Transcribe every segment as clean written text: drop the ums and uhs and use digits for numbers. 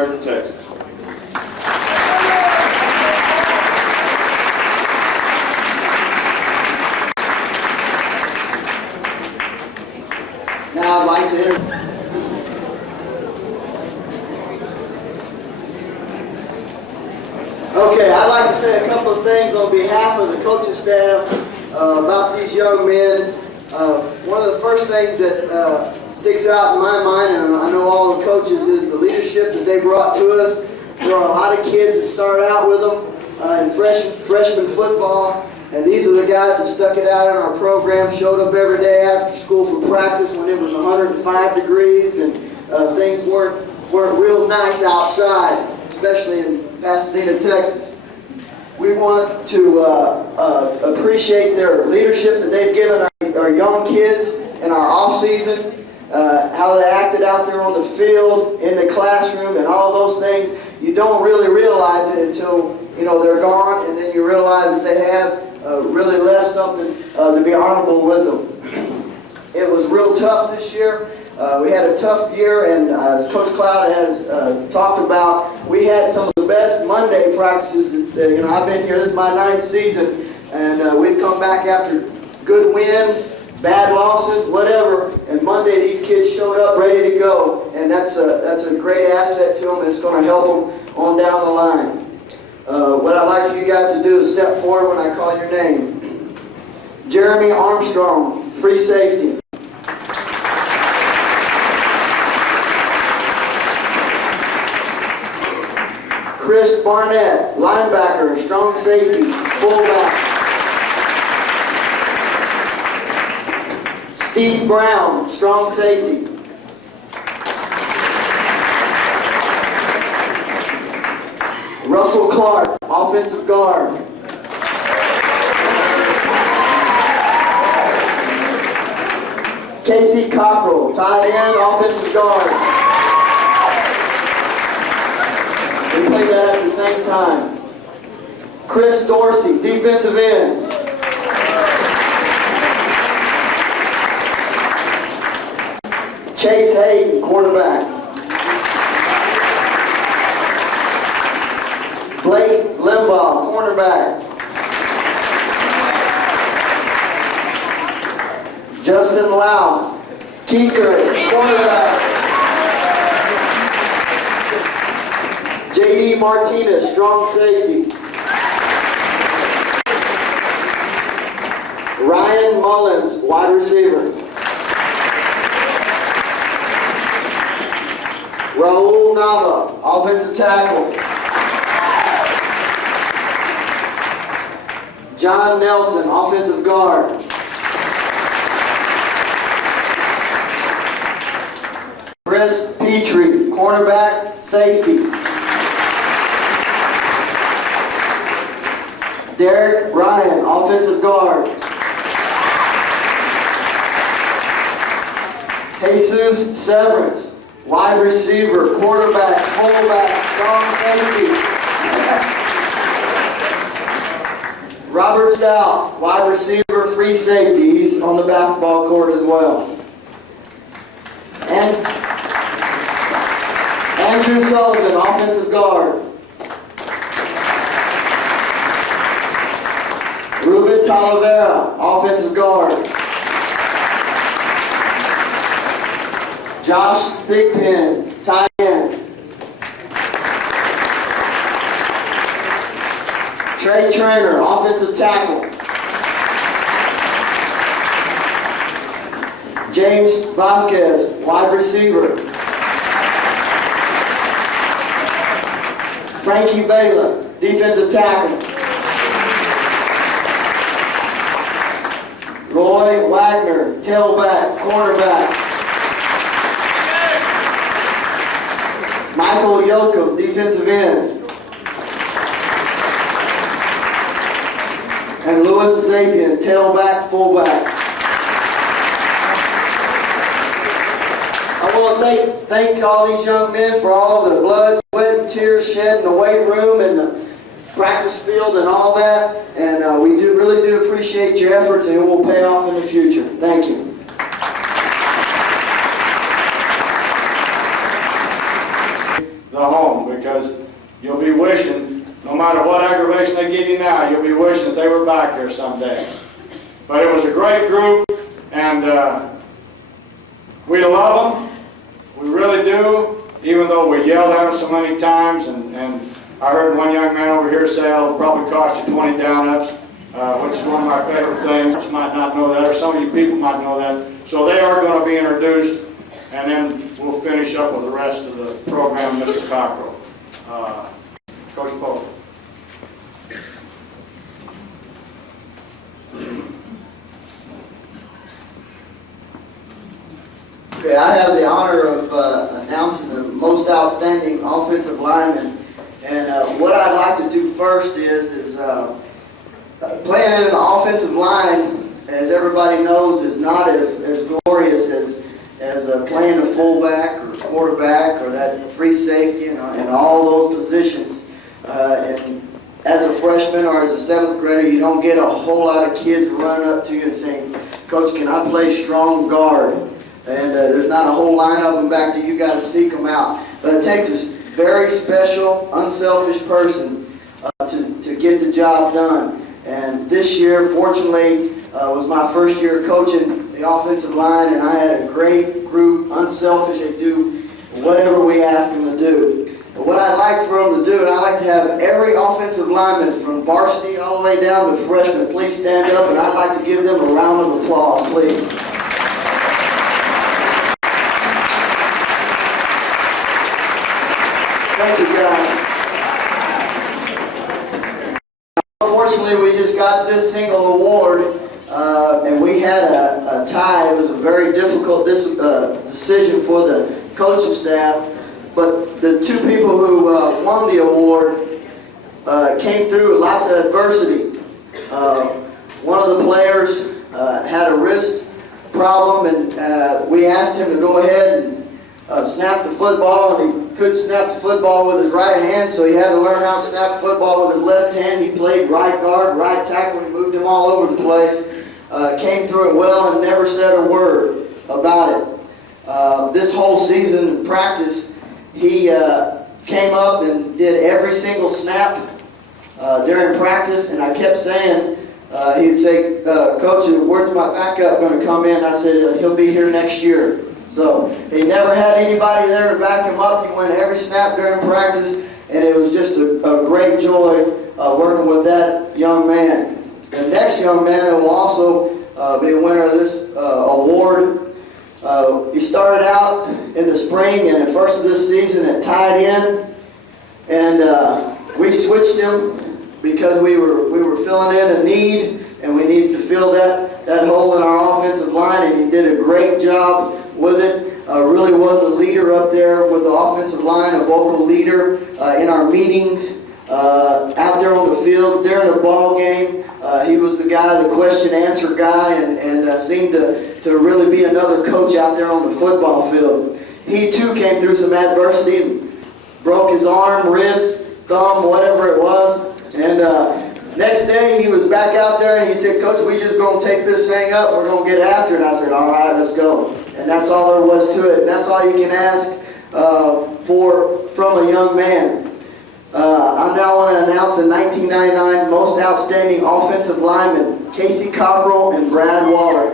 Rayburn, Texas. Now I'd like to introduce. Okay, I'd like to say a couple of things on behalf of the coaching staff about these young men. One of the first things that sticks out in my mind, and I know all the coaches, is the leadership that they brought to us. There are a lot of kids that start out with them in freshman football, and these are the guys that stuck it out in our program, showed up every day after school for practice when it was 105 degrees and things weren't real nice outside, especially in Pasadena, Texas. We want to appreciate their leadership that they've given our young kids in our off season. How they acted out there on the field, in the classroom, and all those things. You don't really realize it until they're gone, and then you realize that they have really left something to be honorable with them. It was real tough this year. We had a tough year, and as Coach Cloud has talked about, we had some of the best Monday practices. I've been here, this is my 9th season, and we'd come back after good wins, bad losses, whatever, and Monday these kids showed up ready to go, and that's a great asset to them, and it's going to help them on down the line. What I'd like for you guys to do is step forward when I call your name. Jeremy Armstrong, free safety. Chris Barnett, linebacker, strong safety, fullback. Steve Brown, strong safety. Russell Clark, offensive guard. Casey Cockrell, tight end, offensive guard. We played that at the same time. Chris Dorsey, defensive ends. Chase Hayden, quarterback. Blake Limbaugh, cornerback. Justin Lau, kicker, cornerback. J.D. Martinez, strong safety. Ryan Mullins, wide receiver. Raul Nava, offensive tackle. John Nelson, offensive guard. Chris Petrie, cornerback, safety. Derek Ryan, offensive guard. Jesus Severance, wide receiver, quarterback, fullback, strong safety. Robert Stout, wide receiver, free safety. He's on the basketball court as well. And Andrew Sullivan, offensive guard. Ruben Talavera, offensive guard. Josh Thigpen, tight end. Trey Trainer, offensive tackle. James Vasquez, wide receiver. Frankie Baylor, defensive tackle. Roy Wagner, tailback, cornerback. Michael Yoakum, defensive end. And Louis Zapian, tailback, fullback. I want to thank all these young men for all the blood, sweat, and tears shed in the weight room and the practice field and all that. And we really do appreciate your efforts, and it will pay off in the future. Thank you. The home, because you'll be wishing, no matter what aggravation they give you now, you'll be wishing that they were back here someday. But it was a great group, and we love them. We really do, even though we yelled at them so many times. And I heard one young man over here say, "It'll probably cost you 20 down-ups," which is one of my favorite things. You might not know that, or some of you people might know that. So they are going to be introduced, and then we'll finish up with the rest of the program, Mr. Cockrell. Coach Pope. Okay, I have the honor of announcing the most outstanding offensive lineman. And what I'd like to do first is playing in an offensive line, as everybody knows, is not as glorious as playing a fullback or quarterback or that free safety and all those positions. And as a freshman or as a seventh grader, you don't get a whole lot of kids running up to you and saying, "Coach, can I play strong guard?" And there's not a whole line of them back there. You got to seek them out. But it takes a very special, unselfish person to get the job done. And this year, fortunately, was my first year coaching the offensive line, and I had a great group, unselfish. They do whatever we ask them to do. But what I'd like for them to do, and I'd like to have every offensive lineman from varsity all the way down to freshman, please stand up, and I'd like to give them a round of applause, please. Thank you, guys. Unfortunately, we just got this single award, and we had a tie. It was a very difficult decision for the coaching staff. But the two people who won the award came through with lots of adversity. One of the players had a wrist problem, and we asked him to go ahead and snap the football, and he couldn't snap the football with his right hand, so he had to learn how to snap the football with his left hand. He played right guard, right tackle. He moved him all over the place. Came through it well and never said a word about it. This whole season in practice, he came up and did every single snap during practice, and I kept saying, he'd say, "Coach, where's my backup going to come in?" I said, "He'll be here next year." So he never had anybody there to back him up. He went every snap during practice, and it was just a great joy working with that young man. The next young man who will also be a winner of this award, he started out in the spring and the first of this season at tight end, and we switched him because we were filling in a need, and we needed to fill that hole in our offensive line, and he did a great job with it. Really was a leader up there with the offensive line, a vocal leader in our meetings, out there on the field during the ball game. He was the guy, the question-answer guy, and seemed to really be another coach out there on the football field. He too came through some adversity and broke his arm, wrist, thumb, whatever it was. And next day he was back out there and he said, "Coach, we just going to take this thing up. We're going to get after it." And I said, "All right, let's go." And that's all there was to it. And that's all you can ask from a young man. I now want to announce the 1999 Most Outstanding Offensive Linemen, Casey Cockrell and Brad Waller.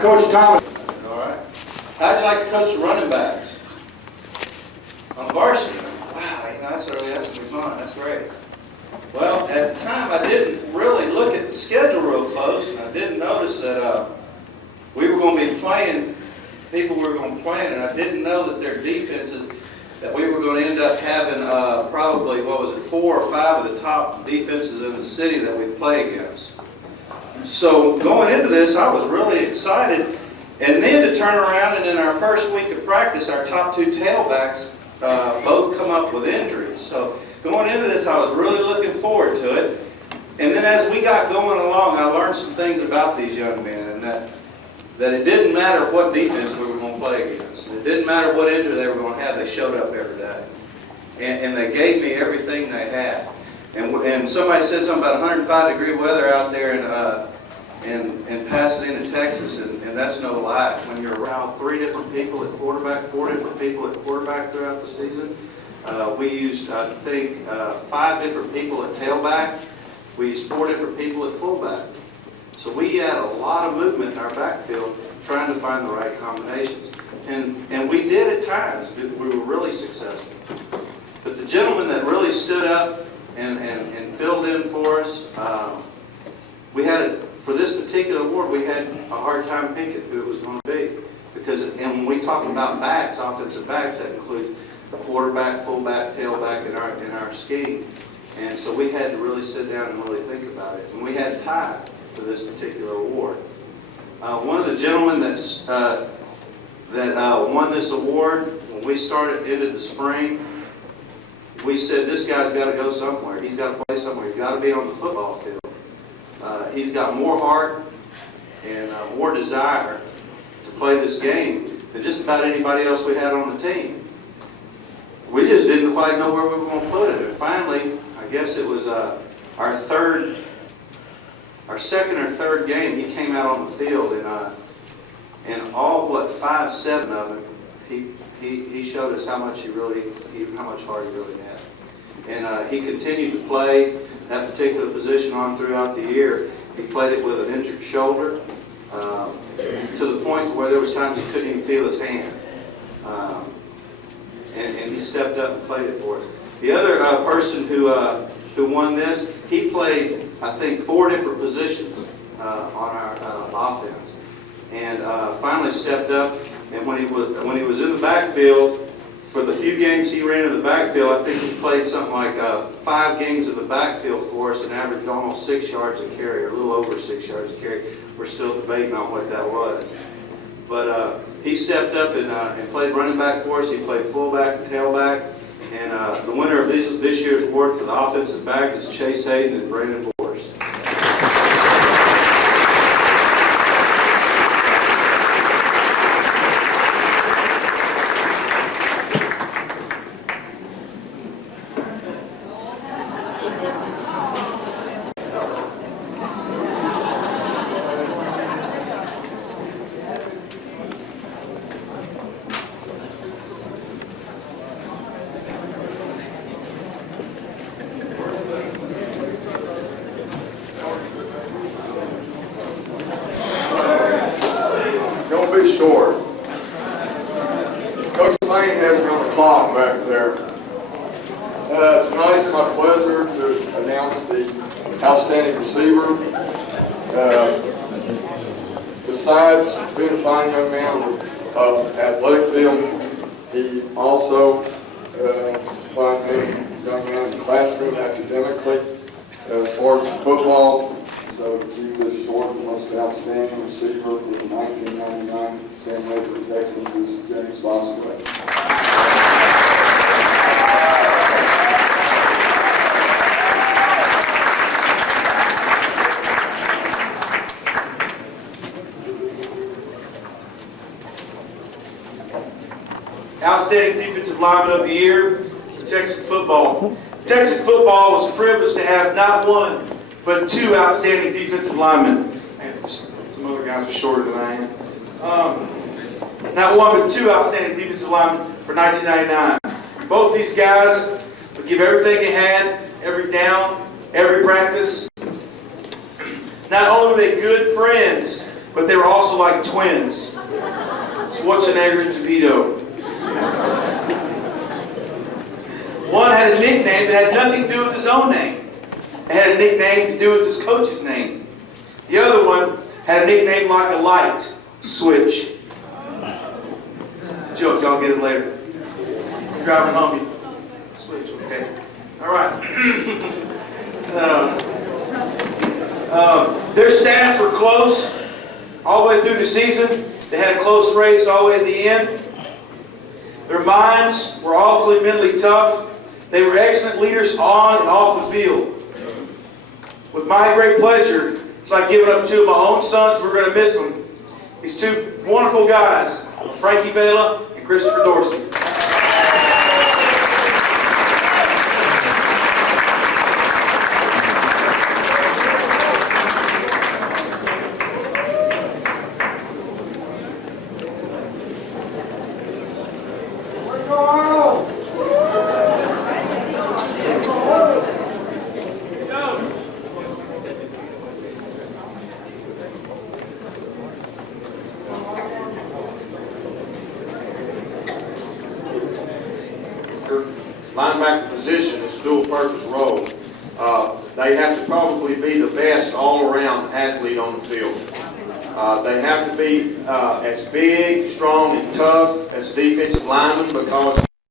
Coach Thomas. All right. How'd you like to coach the running backs? On the varsity? Wow, that's going to be fun. That's great. Well, at the time, I didn't really look at the schedule real close, and I didn't notice that we were going to be playing people we were going to play, and I didn't know that their defenses, that we were going to end up having probably, 4 or 5 of the top defenses in the city that we play against. So going into this, I was really excited. And then to turn around and in our first week of practice, our top 2 tailbacks both come up with injuries. So going into this, I was really looking forward to it. And then as we got going along, I learned some things about these young men, and that it didn't matter what defense we were going to play against. It didn't matter what injury they were going to have. They showed up every day. And they gave me everything they had. And somebody said something about 105-degree weather out there in Pasadena, Texas, and that's no lie. When you're around 3 different people at quarterback, 4 different people at quarterback throughout the season, we used, I think, 5 different people at tailback. We used 4 different people at fullback. So we had a lot of movement in our backfield trying to find the right combinations. And we did at times. We were really successful. But the gentleman that really stood up and filled in for us, for this particular award, we had a hard time picking who it was going to be. Because, and when we talk about backs, offensive backs, that includes quarterback, fullback, tailback in our scheme. And so we had to really sit down and really think about it. And we had time for this particular award. One of the gentlemen that won this award, when we ended the spring, we said, this guy's got to go somewhere. He's got to play somewhere. He's got to be on the football field. He's got more heart and more desire to play this game than just about anybody else we had on the team. We just didn't quite know where we were going to put it. And finally, I guess it was our second or third game, he came out on the field, and all 5-7 of them, he showed us how much heart he really had. And he continued to play that particular position on throughout the year. He played it with an injured shoulder to the point where there was times he couldn't even feel his hand. And he stepped up and played it for us. The other person who won this, he played, I think, 4 different positions on our offense, and finally stepped up. And when he was in the backfield, for the few games he ran in the backfield, I think he played something like 5 games in the backfield for us and averaged almost 6 yards a carry, or a little over 6 yards a carry. We're still debating on what that was. But he stepped up and played running back for us. He played fullback and tailback. And the winner of this year's award for the offensive back is Chase Hayden and Brandon Boris. Short. Coach Lane has me on the clock back there. Tonight it's my pleasure to announce the outstanding receiver. Besides being a fine young man on the athletic field, he also is a fine young man in the classroom academically. As far as football, so to keep this short, the most outstanding receiver for the 1999 San Rayburn Texans is James Boswell. Outstanding defensive lineman of the year, Texas football. Texas football was privileged to have not one, but 2 outstanding defensive linemen. Man, some other guys are shorter than I am. Not one, but 2 outstanding defensive linemen for 1999. Both these guys would give everything they had, every down, every practice. Not only were they good friends, but they were also like twins. Schwarzenegger and DeVito. One had a nickname that had nothing to do with his own name. It had a nickname to do with his coach's name. The other one had a nickname like a light switch. Joke, y'all get it later. You're driving home, you switch, okay? All right. Their staff were close all the way through the season. They had a close race all the way at the end. Their minds were awfully mentally tough. They were excellent leaders on and off the field. With my great pleasure, it's like giving up two of my own sons. We're going to miss them. These two wonderful guys, Frankie Vela and Christopher Dorsey. Linebacker position is a dual-purpose role. They have to probably be the best all-around athlete on the field. They have to be as big, strong, and tough as a defensive lineman because